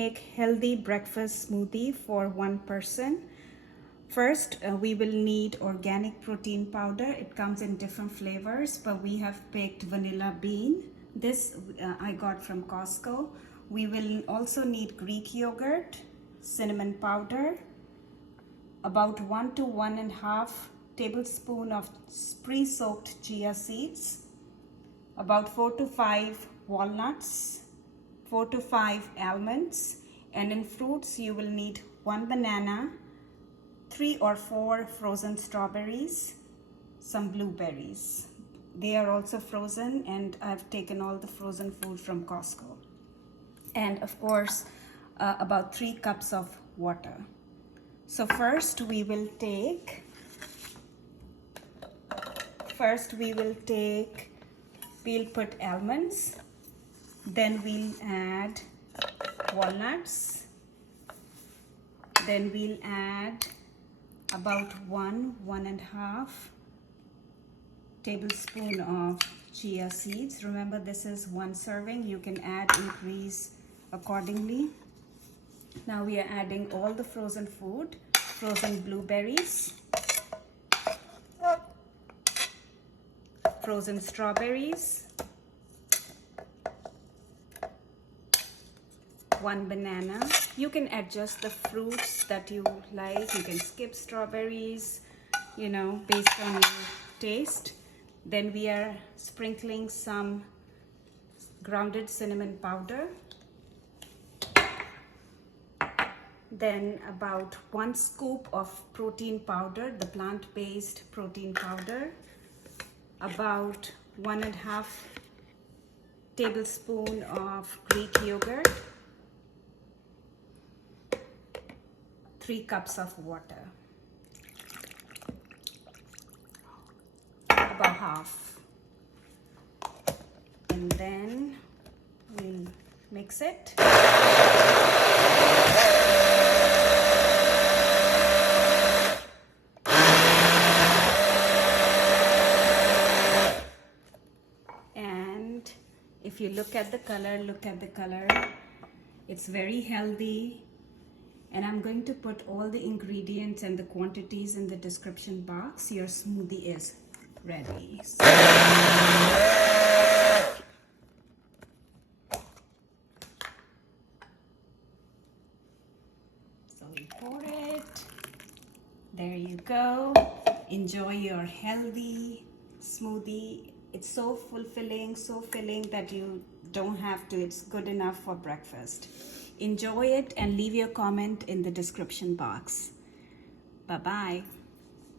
Make healthy breakfast smoothie for one person. First, we will need organic protein powder. It comes in different flavors, but we have picked vanilla bean. This I got from Costco. We will also need Greek yogurt, cinnamon powder, about 1 to 1.5 tablespoon of pre-soaked chia seeds, about 4 to 5 walnuts, 4 to 5 almonds, and in fruits you will need 1 banana, 3 or 4 frozen strawberries, some blueberries. They are also frozen, and I've taken all the frozen food from Costco. And of course, about 3 cups of water. So first we will take, we'll put almonds, then we'll add walnuts, then we'll add about 1.5 tablespoon of chia seeds. Remember, this is 1 serving. You can increase accordingly. Now we are adding all the frozen food, frozen blueberries, frozen strawberries, 1 banana. You can adjust the fruits that you like. You can skip strawberries, based on your taste. Then we are sprinkling some grounded cinnamon powder. Then about 1 scoop of protein powder, the plant-based protein powder, about 1.5 tablespoon of Greek yogurt, 3 cups of water, about half, and then we'll mix it. And if you look at the color, it's very healthy. And I'm going to put all the ingredients and the quantities in the description box. Your smoothie is ready. So we pour it. There you go. Enjoy your healthy smoothie. It's so fulfilling, so filling that you don't have to. It's good enough for breakfast. Enjoy it and leave your comment in the description box. Bye-bye.